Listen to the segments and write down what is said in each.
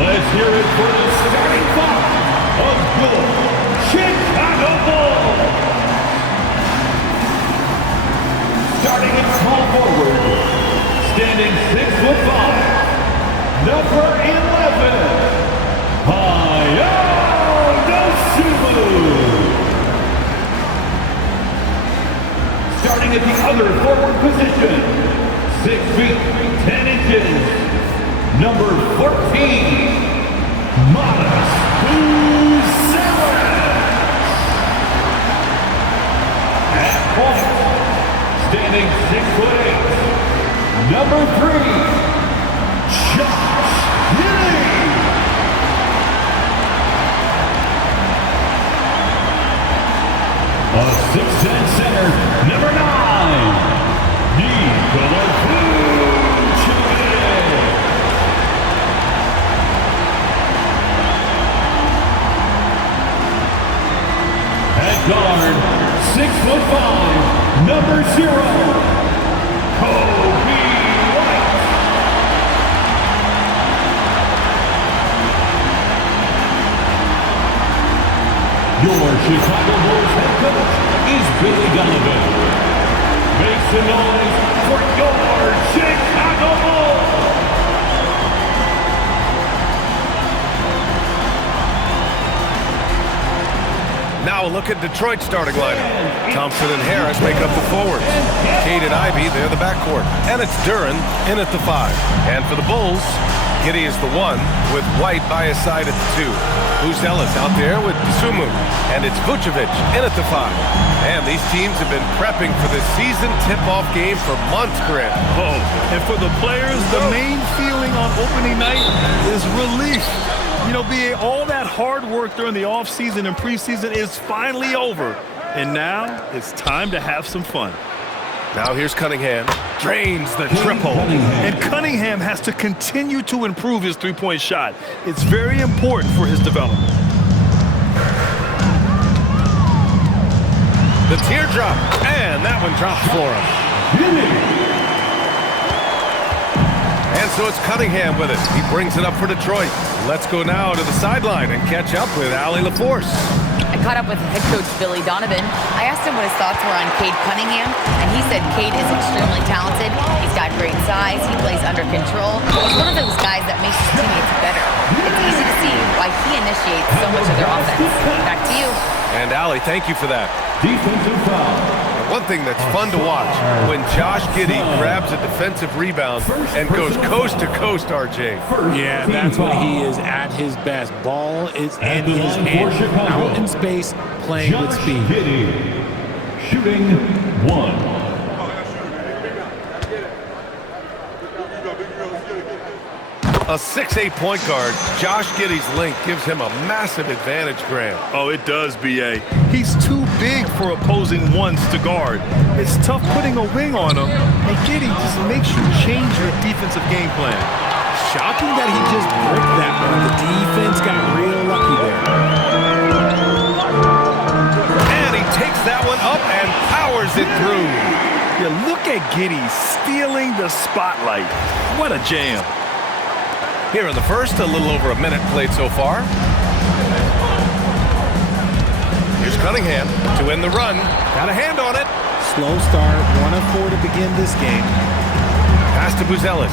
Let's hear it for the starting five of your Chicago Bulls. Starting at small forward, standing 6'5", number 11, Hayo Dosunmu. Starting at the other forward position, 6 feet 10 inches, number 14, Matas Buzelis. At point, standing 6'8", number 3, Josh Giddey. A 6'10" center, number 9, Nikola Vucevic. At guard, 6'5", number 0, Kobe White. Your Chicago Bulls head coach is Billy Donovan. Make some noise for your Chicago Bulls. Now a look at Detroit's starting lineup. Thompson and Harris make up the forwards. Cade and Ivy, they're the backcourt. And it's Duren in at the 5. And for the Bulls, Giddey is the 1, with White by his side at the 2. Buzelis out there with Dosunmu. And it's Vucevic in at the 5. And these teams have been prepping for this season tip-off game for months, Grant. Oh, and for the players, the main feeling on opening night is relief. You know, BA, all that hard work during the offseason and preseason is finally over. And now it's time to have some fun. Now here's Cunningham. Drains the triple. And Cunningham has to continue to improve his three-point shot. It's very important for his development. The teardrop. And that one drops for him. And so it's Cunningham with it. He brings it up for Detroit. Let's go now to the sideline and catch up with Allie LaForce. I caught up with head coach Billy Donovan. I asked him what his thoughts were on Cade Cunningham, and he said Cade is extremely talented. He's got great size. He plays under control. He's one of those guys that makes his teammates better. It's easy to see why he initiates so much of their offense. Back to you. And Allie, thank you for that. Defensive foul. One thing that's fun to watch, when Josh Giddey grabs a defensive rebound and goes coast to coast, RJ. Yeah, that's when he is at his best. Ball is in his hand, out in space, playing with speed. Giddey, shooting 1. A 6'8" point guard, Josh Giddey's length gives him a massive advantage, Grant. Oh, it does, BA. He's too big for opposing ones to guard. It's tough putting a wing on him, and Giddey just makes you change your defensive game plan. Shocking that he just bricked that one. The defense got real lucky there. And he takes that one up and powers it through. Yeah, look at Giddey stealing the spotlight. What a jam. Here in the first, a little over a minute played so far. Here's Cunningham to end the run. Got a hand on it. Slow start, 1 of 4 to begin this game. Pass to Buzelis.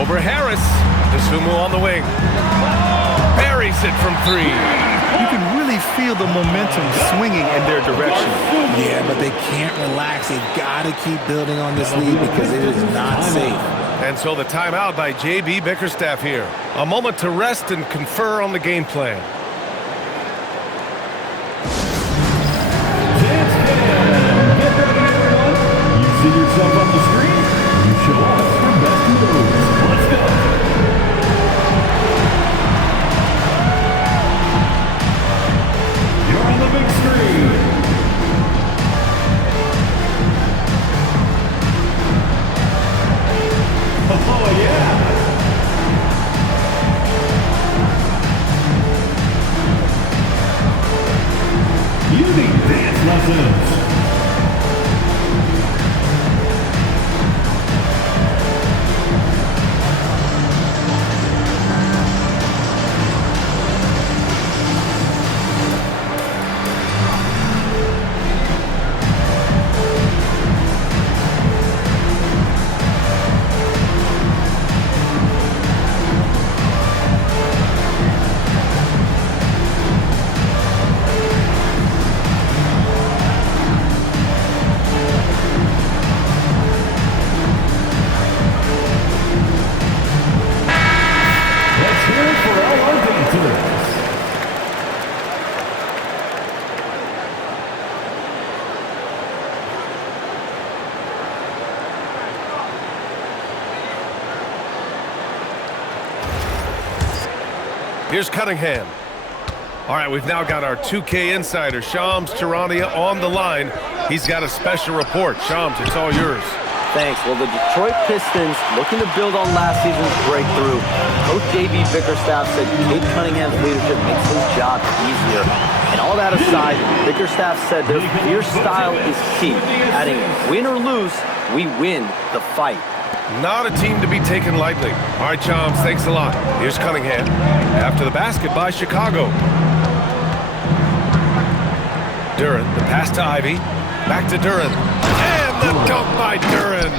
Over Harris. Dosunmu on the wing. Buries it from 3. You can really feel the momentum swinging in their direction. Yeah, but they can't relax. They've got to keep building on this lead because it is not safe. And so the timeout by J.B. Bickerstaff here. A moment to rest and confer on the game plan. Get ready, everyone. You see yourself on the screen. You show us your best moves. Let's go. You're on the big screen. Oh, yeah. You need dance lessons. Here's Cunningham. All right, we've now got our 2K insider, Shams Charania, on the line. He's got a special report. Shams, it's all yours. Thanks. Well, the Detroit Pistons, looking to build on last season's breakthrough. Coach J.B. Bickerstaff said Cade Cunningham's leadership makes his job easier. And all that aside, Bickerstaff said their fierce style is key, adding, win or lose, we win the fight. Not a team to be taken lightly. All right, Shams, thanks a lot. Here's Cunningham. After the basket by Chicago. Duren, the pass to Ivy. Back to Duren. And the dunk by Duren.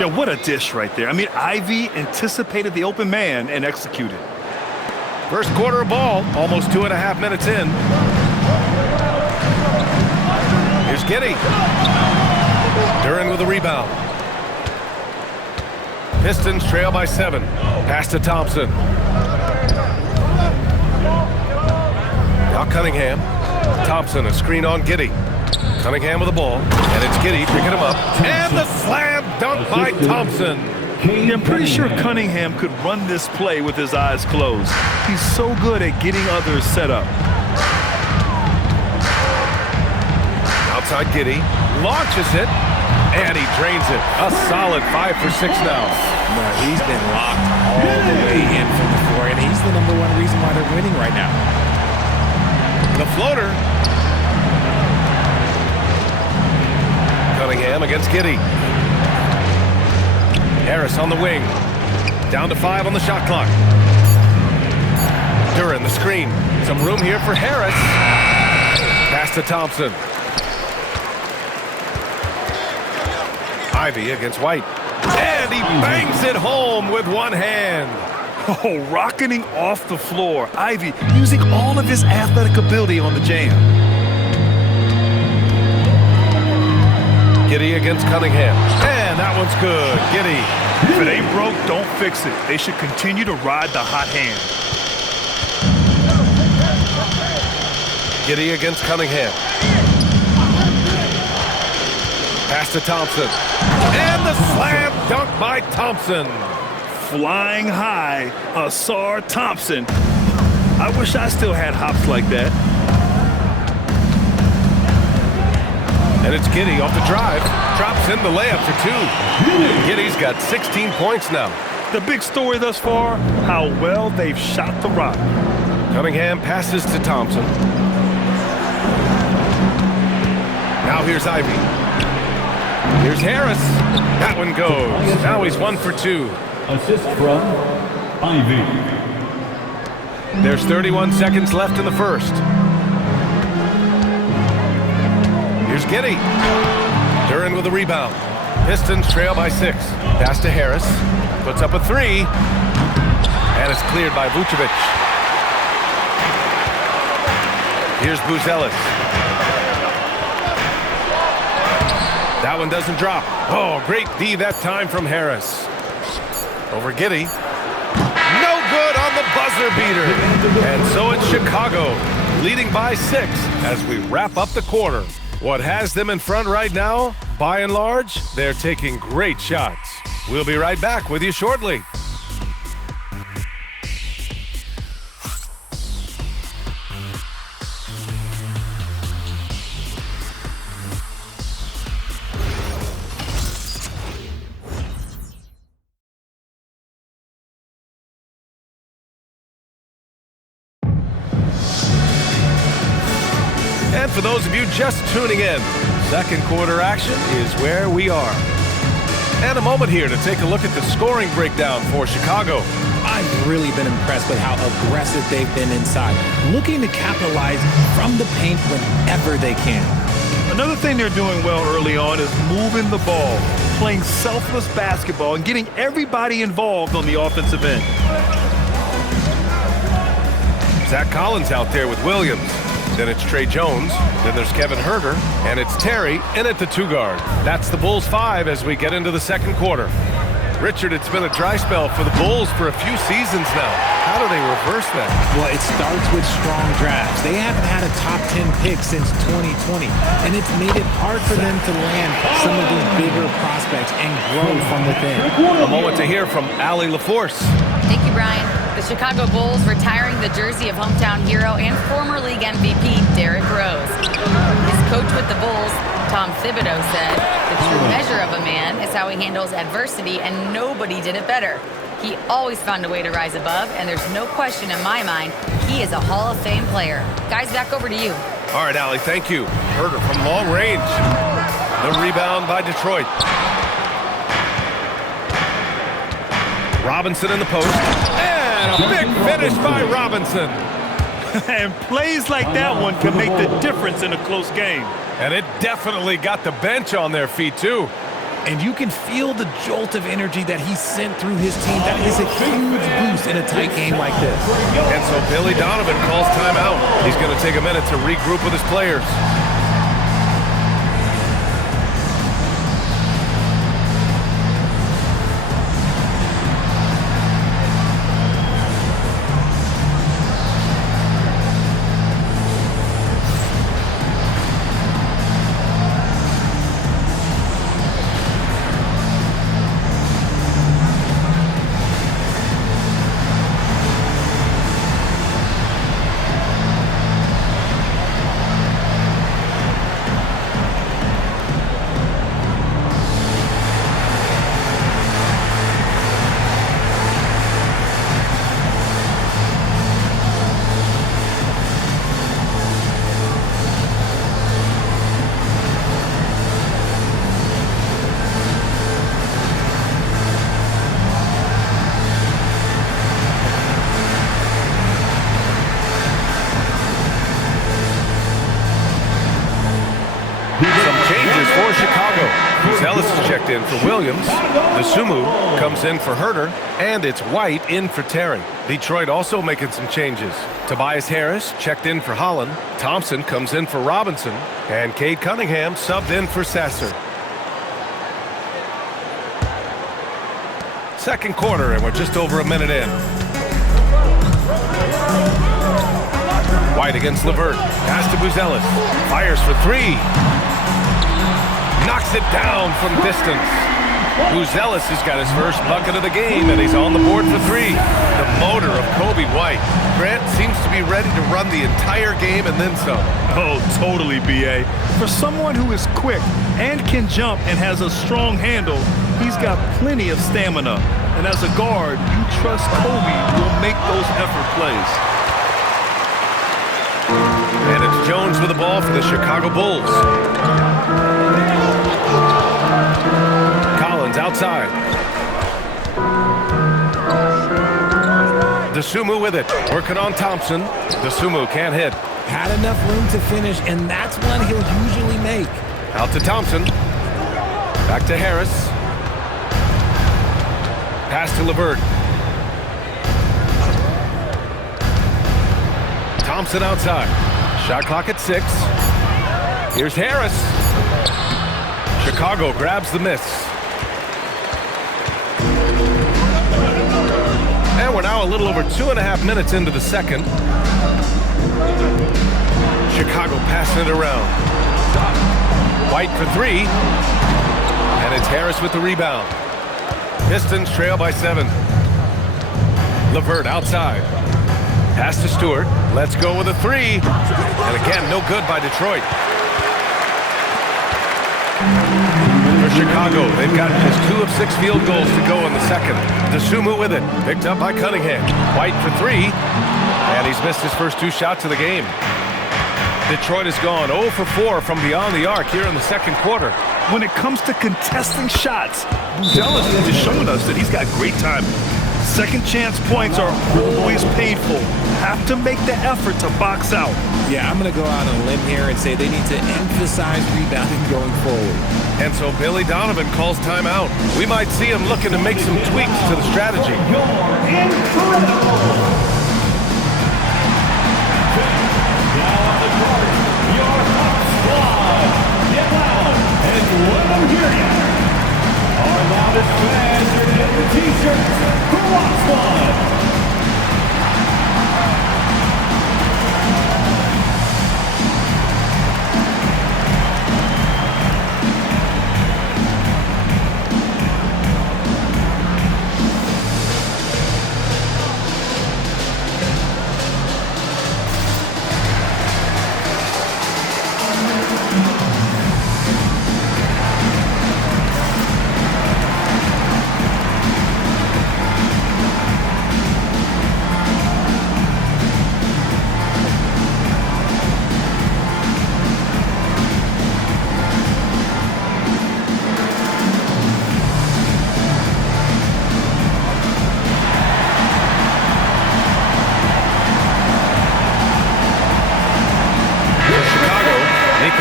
Yeah, what a dish right there. I mean, Ivy anticipated the open man and executed. First quarter of ball, almost 2.5 minutes in. Here's Giddey. Duren with a rebound. Pistons trail by 7. Pass to Thompson. Now Cunningham. Thompson, a screen on Giddey. Cunningham with the ball, and it's Giddey picking him up. And the slam dunk by Thompson. Yeah, I'm pretty sure Cunningham could run this play with his eyes closed. He's so good at getting others set up. Outside Giddey, launches it, and he drains it. A solid 5 for 6 now. No, he's been locked all the way in from the floor, and he's the #1 reason why they're winning right now. The floater. Cunningham against Giddey. Harris on the wing. Down to 5 on the shot clock. Duren, the screen. Some room here for Harris. Pass to Thompson. Ivy against White. And he bangs it home with one hand. Oh, rocketing off the floor. Ivy using all of his athletic ability on the jam. Giddey against Cunningham. And that one's good. Giddey. If it ain't broke, don't fix it. They should continue to ride the hot hand. Giddey against Cunningham. Pass to Thompson. And the slam dunk by Thompson. Flying high, Asar Thompson. I wish I still had hops like that. And it's Giddey off the drive. Drops in the layup for 2. Giddey's got 16 points now. The big story thus far, how well they've shot the rock. Cunningham passes to Thompson. Now here's Ivy. Here's Harris. That one goes. Now he's 1 for 2. Assist from Ivy. There's 31 seconds left in the first. Here's Giddey. Duren with a rebound. Pistons trail by 6. Pass to Harris. Puts up a 3. And it's cleared by Vucevic. Here's Buzelis. That one doesn't drop. Oh, great D that time from Harris. Over Giddey. No good on the buzzer beater. And so it's Chicago, leading by 6 as we wrap up the quarter. What has them in front right now? By and large, they're taking great shots. We'll be right back with you shortly. And for those of you just tuning in, second quarter action is where we are. And a moment here to take a look at the scoring breakdown for Chicago. I've really been impressed with how aggressive they've been inside, looking to capitalize from the paint whenever they can. Another thing they're doing well early on is moving the ball, playing selfless basketball, and getting everybody involved on the offensive end. Zach Collins out there with Williams. Then it's Trey Jones. Then there's Kevin Huerter. And it's Terry in at the 2 guard. That's the Bulls 5 as we get into the second quarter. Richard, it's been a dry spell for the Bulls for a few seasons now. How do they reverse that? Well, it starts with strong drafts. They haven't had a top 10 pick since 2020, and it's made it hard for them to land some of these bigger prospects and grow from within. A moment to hear from Allie LaForce. Thank you, Brian. The Chicago Bulls retiring the jersey of hometown hero and former league MVP Derrick Rose. His coach with the Bulls, Tom Thibodeau, said, "The true measure of a man is how he handles adversity, and nobody did it better. He always found a way to rise above, and there's no question in my mind he is a Hall of Fame player." Guys, back over to you. All right, Allie, thank you. Herter from long range. The rebound by Detroit. Robinson in the post. And a big finish by Robinson. And plays like that one can make the difference in a close game. And it definitely got the bench on their feet, too. And you can feel the jolt of energy that he sent through his team. That is a huge boost in a tight game like this. And so Billy Donovan calls timeout. He's going to take a minute to regroup with his players. For Chicago, Ellis is checked in for Williams. Sumu comes in for Herter, and it's White in for Terry. Detroit also making some changes. Tobias Harris checked in for Holland. Thompson comes in for Robinson, and Cade Cunningham subbed in for Sasser. Second quarter, and we're just over a minute in. White against LeVert. Pass to Buzelis. Fires for three. Knocks it down from distance. Buzelis has got his first bucket of the game, and he's on the board for three. The motor of Kobe White. Grant seems to be ready to run the entire game and then some. Oh, totally, B.A. For someone who is quick and can jump and has a strong handle, he's got plenty of stamina. And as a guard, you trust Kobe will make those effort plays. And it's Jones with the ball for the Chicago Bulls. Collins outside. Sumu with it. Working on Thompson. Sumu can't hit. Had enough room to finish, and that's one he'll usually make. Out to Thompson. Back to Harris. Pass to LeVert. Thompson outside. Shot clock at 6. Here's Harris. Chicago grabs the miss. And we're now a little over 2.5 minutes into the second. Chicago passing it around. White for three. And it's Harris with the rebound. Pistons trail by 7. LeVert outside. Pass to Stewart. Let's go with a three. And again, no good by Detroit. For Chicago, they've got just 2 of 6 field goals to go in the second. Sumu with it. Picked up by Cunningham. White for 3. And he's missed his first 2 shots of the game. Detroit has gone 0 for 4 from beyond the arc here in the second quarter. When it comes to contesting shots, Buzelis is showing us that he's got great timing. Second chance points are always painful. Have to make the effort to box out. Yeah, I'm going to go out on a limb here and say they need to emphasize rebounding going forward. And so Billy Donovan calls timeout. We might see him looking to make some tweaks to the strategy. Let them hear you. Our loudest fans are getting the t-shirts. Rock Squad.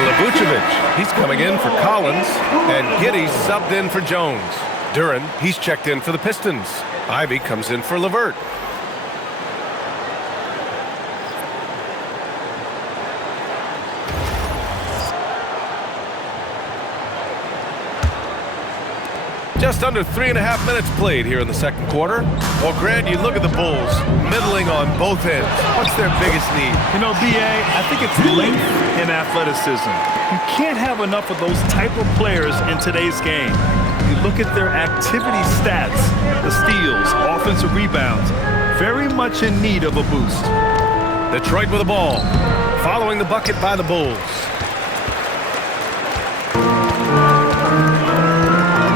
Nikola Vucevic, he's coming in for Collins, and Giddey's subbed in for Jones. Duren, he's checked in for the Pistons. Ivy comes in for LeVert. Just under 3.5 minutes played here in the second quarter. Well, Grant, you look at the Bulls, middling on both ends. What's their biggest need? You know, B.A., I think it's length and athleticism. You can't have enough of those type of players in today's game. You look at their activity stats, the steals, offensive rebounds, very much in need of a boost. Detroit with the ball, following the bucket by the Bulls.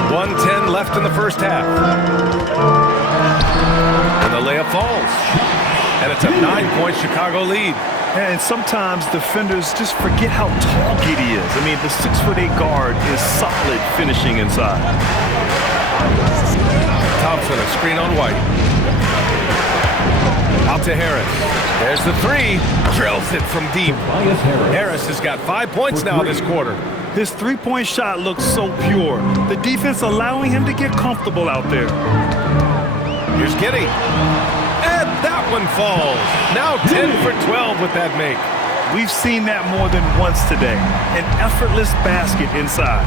1:10 left in the first half. And the layup falls. And it's a 9-point Chicago lead. And sometimes defenders just forget how tall Giddey is. I mean, the 6'8" guard is solid finishing inside. Thompson, a screen on White. Out to Harris. There's the three. Drills it from deep. Harris has got 5 points now this quarter. His three-point shot looks so pure. The defense allowing him to get comfortable out there. Here's Giddey. And that one falls. Now 10 for 12 with that make. We've seen that more than once today. An effortless basket inside.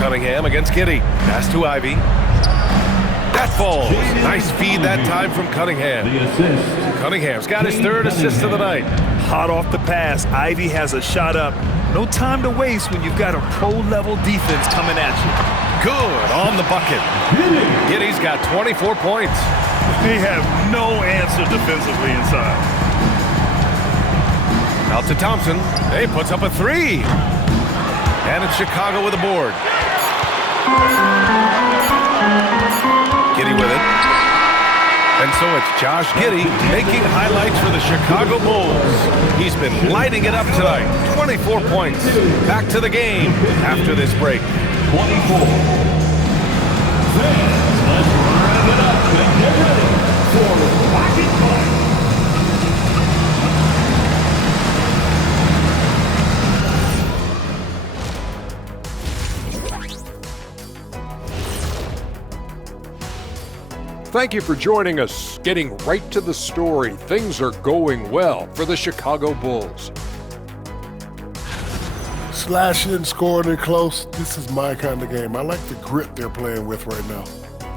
Cunningham against Giddey. Pass to Ivy. That falls. Nice feed that time from Cunningham. Cunningham's got his third assist of the night. Hot off the pass, Ivy has a shot up. No time to waste when you've got a pro-level defense coming at you. Good on the bucket. Giddey's got 24 points. They have no answer defensively inside. Out to Thompson. He puts up a three. And it's Chicago with a board. Giddey with it. And so it's Josh Giddey making highlights for the Chicago Bulls. He's been lighting it up tonight. 24 points. Back to the game after this break. 24. Fans, let's rev it up and get ready for Rocket Fight. Thank you for joining us. Getting right to the story, things are going well for the Chicago Bulls. Slashing, scoring it close. This is my kind of game. I like the grit they're playing with right now.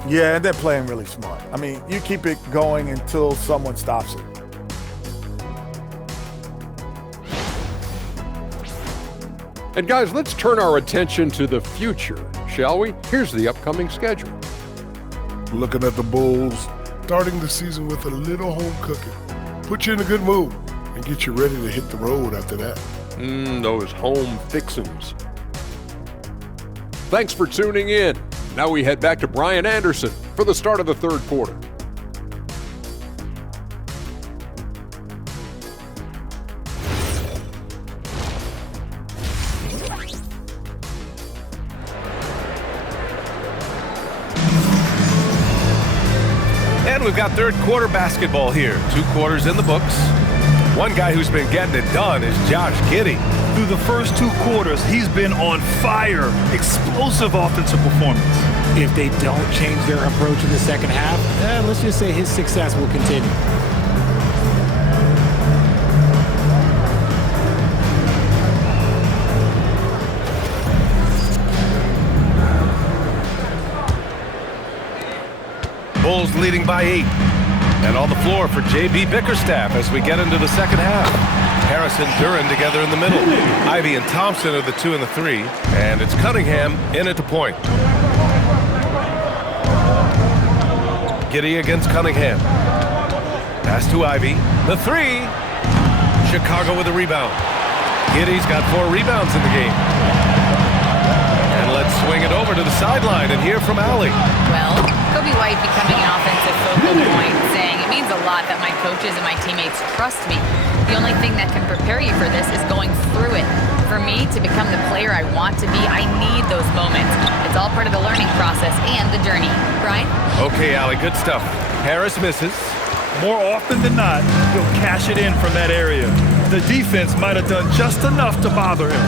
Yeah, and they're playing really smart. I mean, you keep it going until someone stops it. And guys, let's turn our attention to the future, shall we? Here's the upcoming schedule. Looking at the Bulls, starting the season with a little home cooking. Put you in a good mood and get you ready to hit the road after that. Those home fixins'. Thanks for tuning in. Now we head back to Brian Anderson for the start of the third quarter. And we've got third quarter basketball here. 2 quarters in the books. One guy who's been getting it done is Josh Giddey. Through the first 2 quarters, he's been on fire. Explosive offensive performance. If they don't change their approach in the second half, let's just say his success will continue. Bulls leading by 8. And on the floor for J.B. Bickerstaff as we get into the second half. Harris and Duren together in the middle. Ivy and Thompson are the 2 and the 3. And it's Cunningham in at the point. Giddey against Cunningham. Pass to Ivy. The 3. Chicago with a rebound. Giddey's got 4 rebounds in the game. And let's swing it over to the sideline and hear from Allie. Well, Kobe White becoming an offensive focal point, saying it means a lot that my coaches and my teammates trust me. The only thing that can prepare you for this is going through it. For me to become the player I want to be, I need those moments. It's all part of the learning process and the journey. Brian? Okay, Allie, good stuff. Harris misses. More often than not, he'll cash it in from that area. The defense might have done just enough to bother him.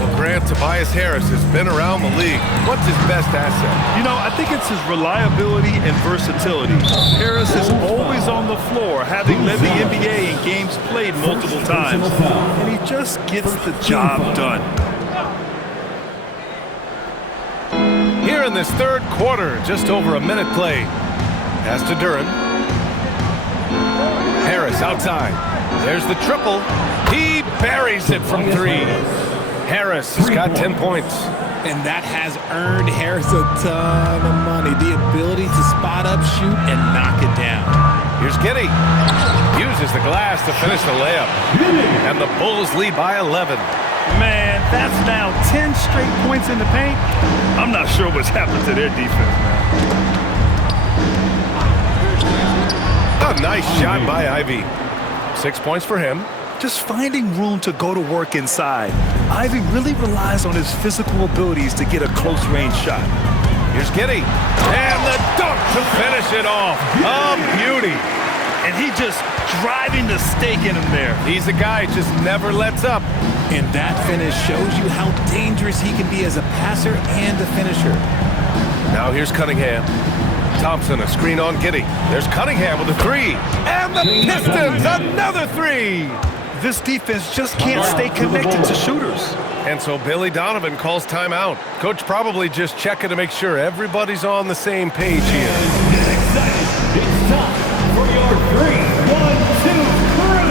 Well, Grant, Tobias Harris has been around the league. What's his best asset? You know, I think it's his reliability and versatility. Harris is always on the floor, having led the NBA in games played multiple times. And he just gets the job done. Here in this third quarter, just over a minute played. Pass to Duren. Harris outside. There's the triple. He buries it from three. Harris has got 10 points. And that has earned Harris a ton of money. The ability to spot up, shoot, and knock it down. Here's Giddey. Uses the glass to finish the layup. And the Bulls lead by 11. Man, that's now 10 straight points in the paint. I'm not sure what's happened to their defense, man. A nice shot by Ivy. 6 points for him. Just finding room to go to work inside. Ivy really relies on his physical abilities to get a close-range shot. Here's Giddey. And the dunk to finish it off. A beauty. And he just driving the stake in him there. He's a guy who just never lets up. And that finish shows you how dangerous he can be as a passer and a finisher. Now here's Cunningham. Thompson, a screen on Giddey. There's Cunningham with a three. And the Pistons, another three. This defense just can't stay connected to shooters. And so Billy Donovan calls timeout. Coach probably just checking to make sure everybody's on the same page here. Get excited. It's time for your 3-1-2 crew.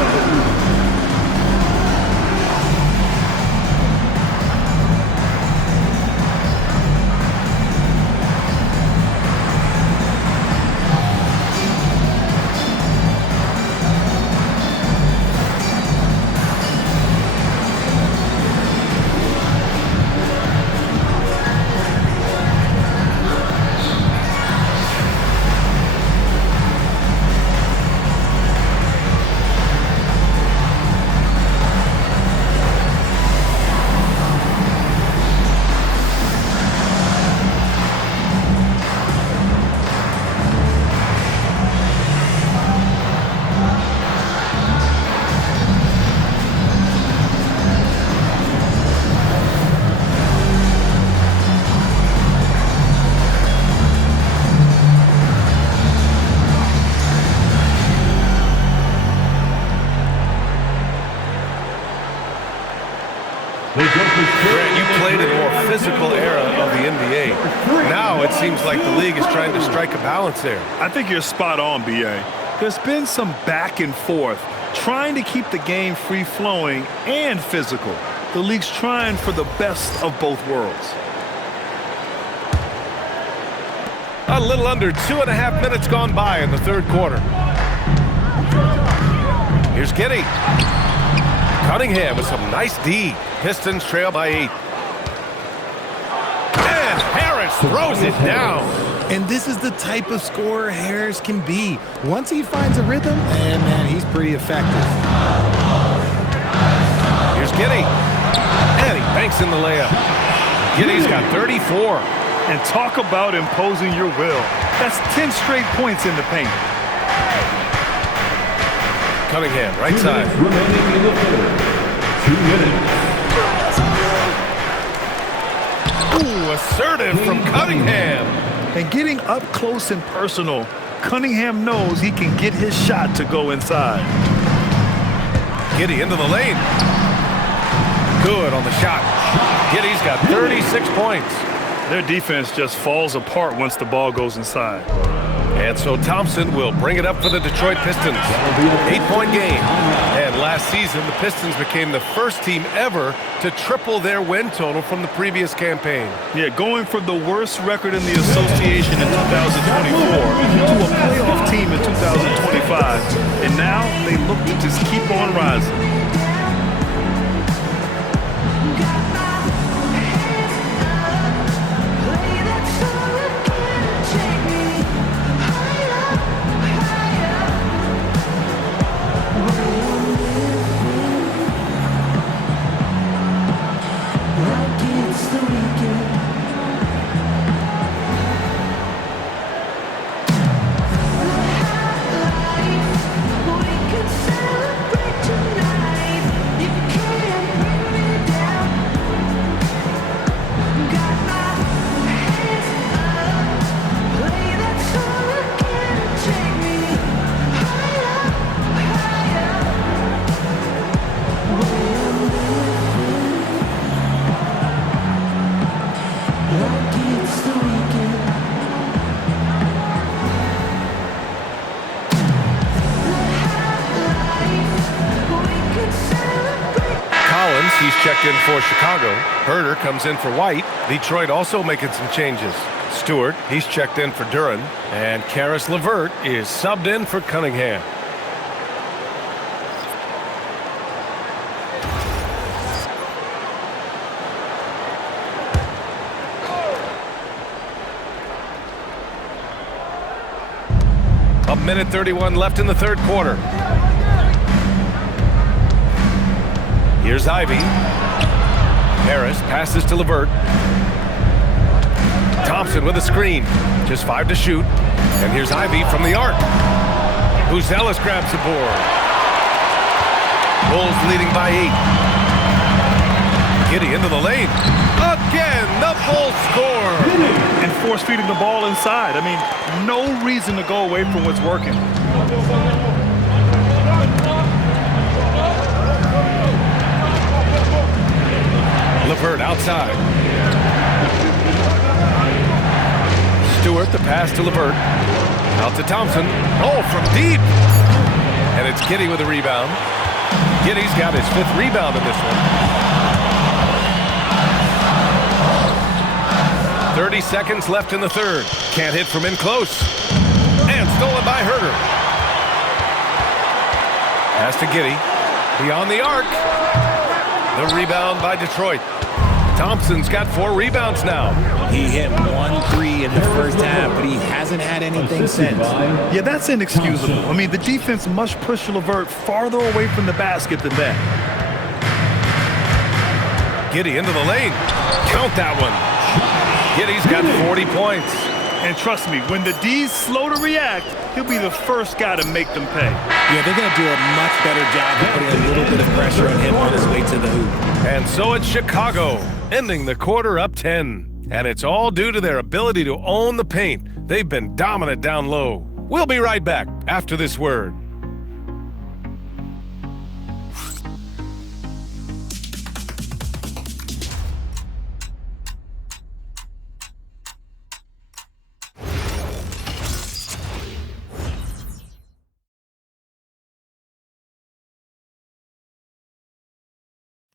Grant, you played in a more physical era of the NBA. Now it seems like the league is trying to strike a balance there. I think you're spot on, B.A. There's been some back and forth, trying to keep the game free-flowing and physical. The league's trying for the best of both worlds. A little under 2.5 minutes gone by in the third quarter. Here's Giddey. Cunningham with some nice D. Pistons trail by 8. And Harris throws it down. And this is the type of scorer Harris can be. Once he finds a rhythm, man, he's pretty effective. Here's Giddey. And he banks in the layup. Giddey's got 34. And talk about imposing your will. That's 10 straight points in the paint. Cunningham, right side. Remaining in the third. 2 minutes. Ooh, assertive from Cunningham. And getting up close and personal, Cunningham knows he can get his shot to go inside. Giddey into the lane. Good on the shot. Giddey's got 36 points. Their defense just falls apart once the ball goes inside. And so Thompson will bring it up for the Detroit Pistons. 8-point game. And last season, the Pistons became the first team ever to triple their win total from the previous campaign. Yeah, going from the worst record in the association in 2024 to a playoff team in 2025. And now they look to just keep on rising. he's checked in for Chicago. Herder comes in for White. Detroit also making some changes. Stewart, he's checked in for Duren. And Karis LeVert is subbed in for Cunningham. A minute 31 left in the third quarter. Here's Ivy. Harris passes to LeVert. Thompson with a screen. Just 5 to shoot. And here's Ivy from the arc. Buzelis grabs the board. Bulls leading by 8. Giddey into the lane. Again, the Bulls score. And force feeding the ball inside. I mean, no reason to go away from what's working. LeVert outside. Stewart, the pass to LeVert. Out to Thompson. Oh, from deep. And it's Giddey with a rebound. Giddey's got his 5th rebound in this one. 30 seconds left in the third. Can't hit from in close. And stolen by Herder. Pass to Giddey. Beyond the arc. The rebound by Detroit. Thompson's got 4 rebounds now. He hit 1 3 in the first half, but he hasn't had anything since. Yeah, that's inexcusable. I mean, the defense must push LeVert farther away from the basket than that. Giddey into the lane. Count that one. Giddey's got 40 points. And trust me, when the D's slow to react, he'll be the first guy to make them pay. Yeah, they're going to do a much better job of putting a little bit of pressure on him on his way to the hoop. And so it's Chicago, ending the quarter up 10. And it's all due to their ability to own the paint. They've been dominant down low. We'll be right back after this word.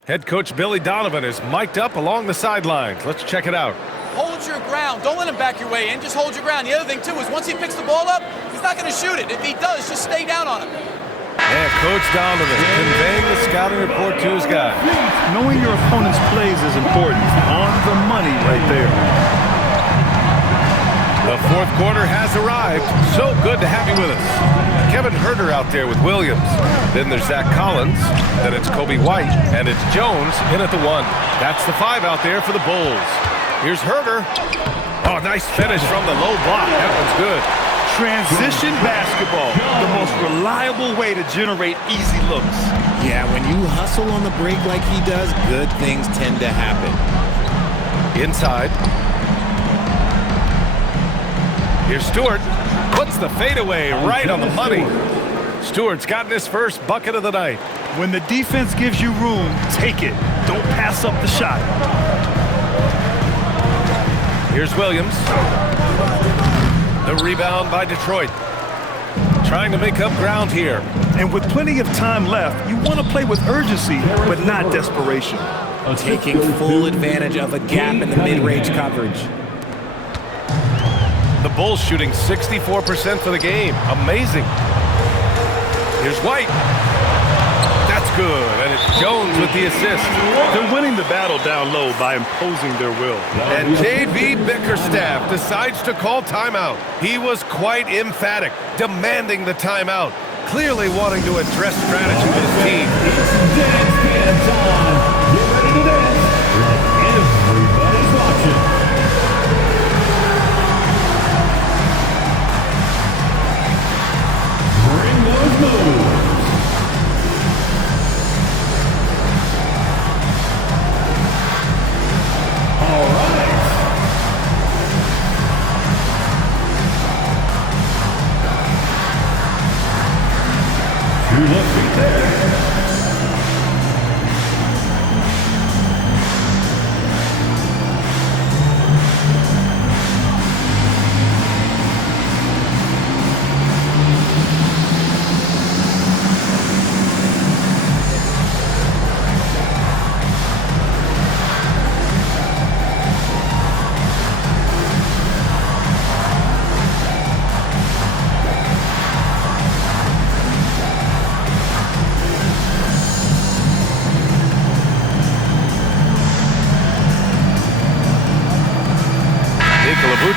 Head coach Billy Donovan is mic'd up along the sidelines. Let's check it out. Hold your ground. Don't let him back your way in. Just hold your ground. The other thing, too, is once he picks the ball up, he's not going to shoot it. If he does, just stay down on him. And Coach Donovan conveying the scouting report to his guys. Knowing your opponent's plays is important. On the money right there. The fourth quarter has arrived. So good to have you with us. Kevin Herder out there with Williams. Then there's Zach Collins. Then it's Kobe White. And it's Jones in at the 1. That's the 5 out there for the Bulls. Here's Herder. Oh, nice finish from the low block. That one's good. Transition basketball, the most reliable way to generate easy looks. Yeah, when you hustle on the break like he does, good things tend to happen. Inside. Here's Stewart. Puts the fadeaway right on the money. Stewart's gotten his first bucket of the night. When the defense gives you room, take it. Don't pass up the shot. Here's Williams. The rebound by Detroit. Trying to make up ground here. And with plenty of time left, you want to play with urgency, but not desperation. Taking full advantage of a gap in the mid-range coverage. The Bulls shooting 64% for the game. Amazing. Here's White. That's good. And it's Jones with the assist. They're winning the battle down low by imposing their will. And J.B. Bickerstaff decides to call timeout. He was quite emphatic, demanding the timeout, clearly wanting to address strategy with his team. Dance time. Get ready to dance. Everybody's watching. Bring those moves. All right. Two left feet there.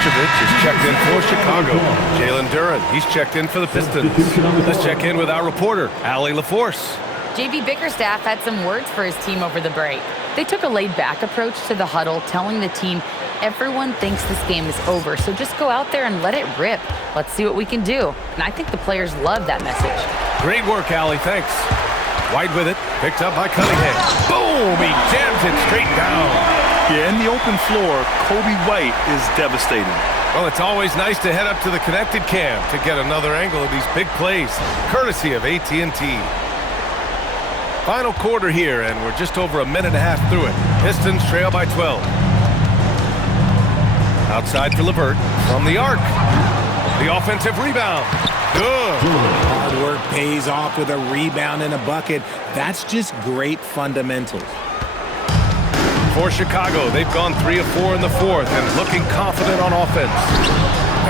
Vucevic is checked in for Chicago. Jalen Duren, he's checked in for the Pistons. Let's check in with our reporter, Allie LaForce. JB Bickerstaff had some words for his team over the break. They took a laid-back approach to the huddle, telling the team, everyone thinks this game is over, so just go out there and let it rip. Let's see what we can do. And I think the players love that message. Great work, Allie. Thanks. White with it. Picked up by Cunningham. Boom! He jams it straight down. Yeah, in the open floor, Kobe White is devastating. Well, it's always nice to head up to the connected cam to get another angle of these big plays, courtesy of AT&T. Final quarter here, and we're just over a minute and a half through it. Pistons trail by 12. Outside for LeVert from the arc. The offensive rebound. Good. Hard work pays off with a rebound and a bucket. That's just great fundamentals. For Chicago, they've gone 3 of 4 in the fourth and looking confident on offense.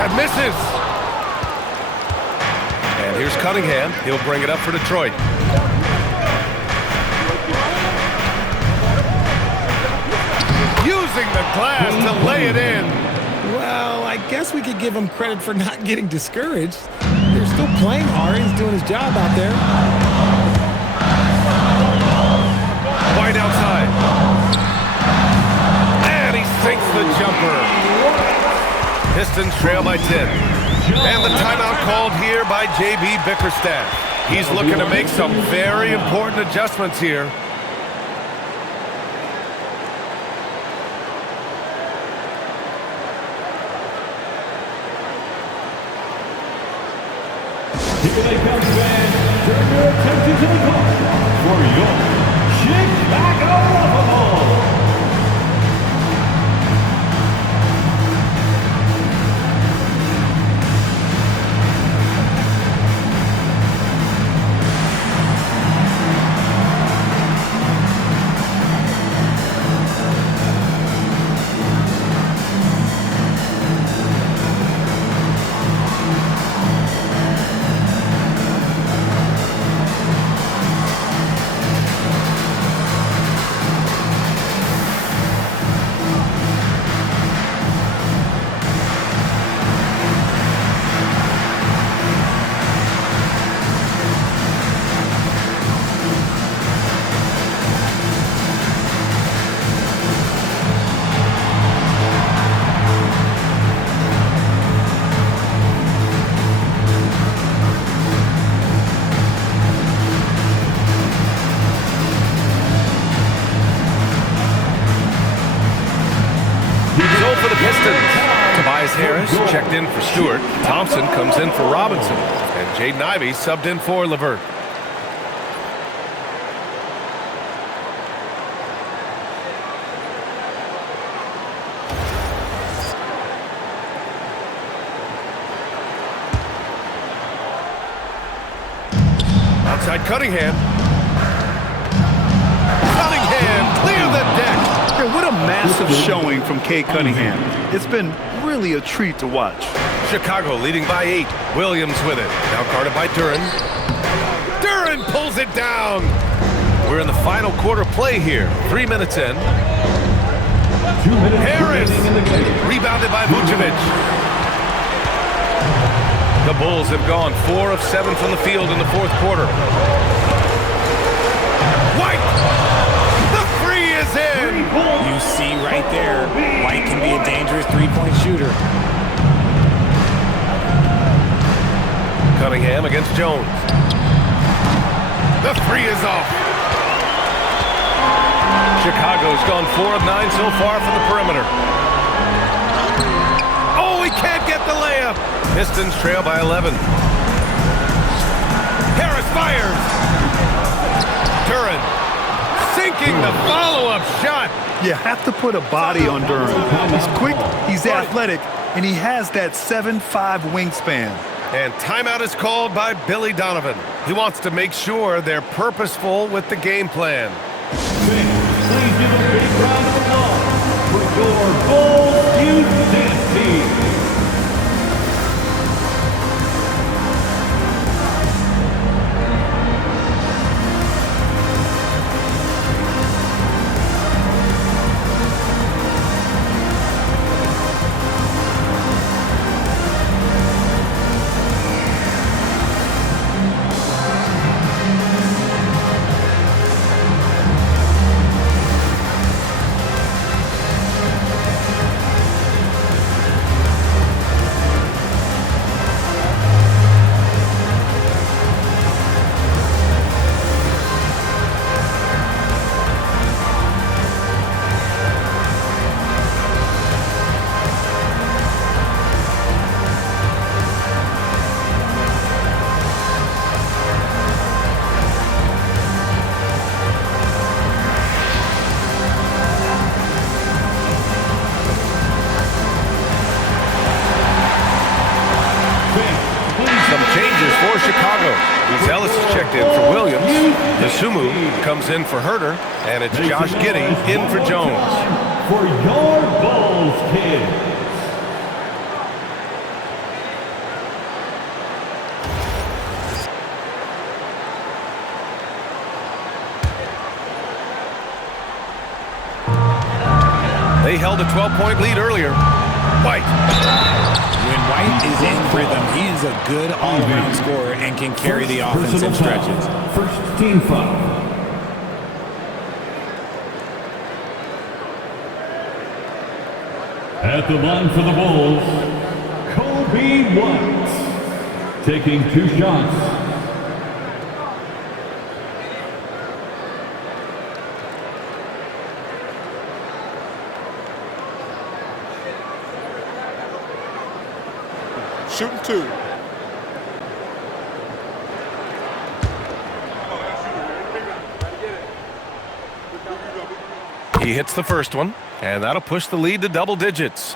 That misses. And here's Cunningham. He'll bring it up for Detroit. Using the glass to lay it in. Well, I guess we could give him credit for not getting discouraged. They're still playing hard. He's doing his job out there. White outside. And he sinks the jumper. Pistons trail by 10. And the timeout called here by JB Bickerstaff. He's looking to make some very important adjustments here. Here they come, fans. Turn your attention to the call for your Chicago Bulls. For the Pistons, Tobias Harris checked in for Stewart. Thompson comes in for Robinson. And Jaden Ivey subbed in for LeVert. Outside Cunningham. Cunningham, clear the deck. What a massive showing from Cade Cunningham. It's been really a treat to watch. Chicago leading by 8. Williams with it. Now guarded by Duren. Duren pulls it down. We're in the final quarter play here. 3 minutes in. Harris rebounded by Vucevic. The Bulls have gone 4 of 7 from the field in the fourth quarter. White! The three is in! You see right there, White can be a dangerous three-point shooter. Cunningham against Jones. The three is off. Chicago's gone 4 of 9 so far from the perimeter. Oh, he can't get the layup. Pistons trail by 11. Harris fires. Duren sinking the follow-up shot. You have to put a body on Duren. He's quick, he's athletic, and he has that 7'5" wingspan. And timeout is called by Billy Donovan. He wants to make sure they're purposeful with the game plan. Please give a big round of applause for your Bulls Youth Dance Team. Ellis is checked in for Williams. Nasumu comes in for Herter, and it's Josh Giddey in for Jones. For your Bulls, kids. They held a 12-point lead earlier. White. When White is in rhythm, he is a good all-around scorer and can carry the offense in stretches. First team foul. At the line for the Bulls, Kobe White, taking 2 shots. Shooting 2. He hits the first one, and that'll push the lead to double digits.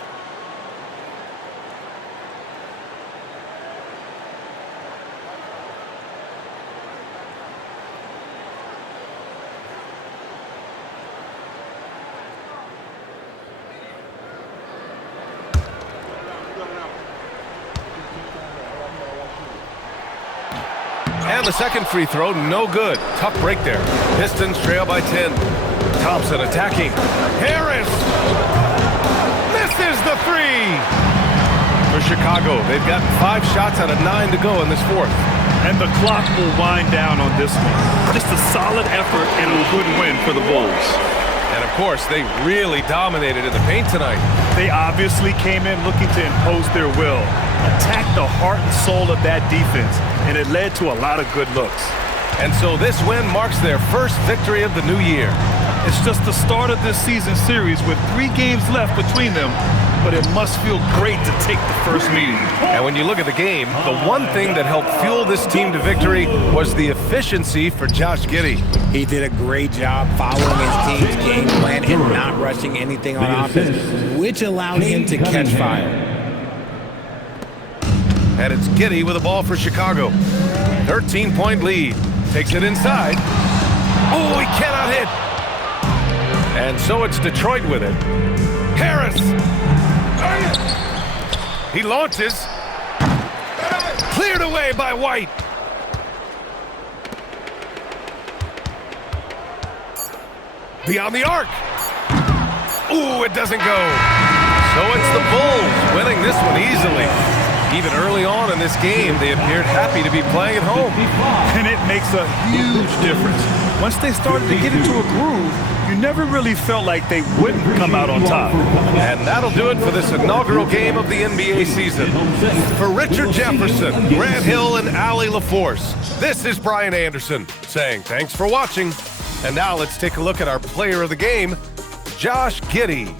And the second free throw, no good. Tough break there. Pistons trail by 10. Thompson attacking. Harris! Misses the 3! For Chicago, they've got 5 shots out of 9 to go in this fourth. And the clock will wind down on this one. Just a solid effort and a good win for the Bulls. And of course, they really dominated in the paint tonight. They obviously came in looking to impose their will, attack the heart and soul of that defense, and it led to a lot of good looks. And so this win marks their first victory of the new year. It's just the start of this season series with 3 games left between them, but it must feel great to take the first meeting. And when you look at the game, the one thing that helped fuel this team to victory was the efficiency for Josh Giddey. He did a great job following his team's game plan and not rushing anything on offense, which allowed him to catch fire. And it's Giddey with the ball for Chicago. 13-point lead. Takes it inside. Oh, he cannot hit. And so it's Detroit with it. Harris. He launches. Cleared away by White. Beyond the arc. Ooh, it doesn't go. So it's the Bulls winning this one easily. Even early on in this game, they appeared happy to be playing at home. And it makes a huge difference. Once they started to get into a groove, you never really felt like they wouldn't come out on top. And that'll do it for this inaugural game of the NBA season. For Richard Jefferson, Grant Hill, and Allie LaForce, this is Brian Anderson saying thanks for watching. And now let's take a look at our player of the game, Josh Giddey.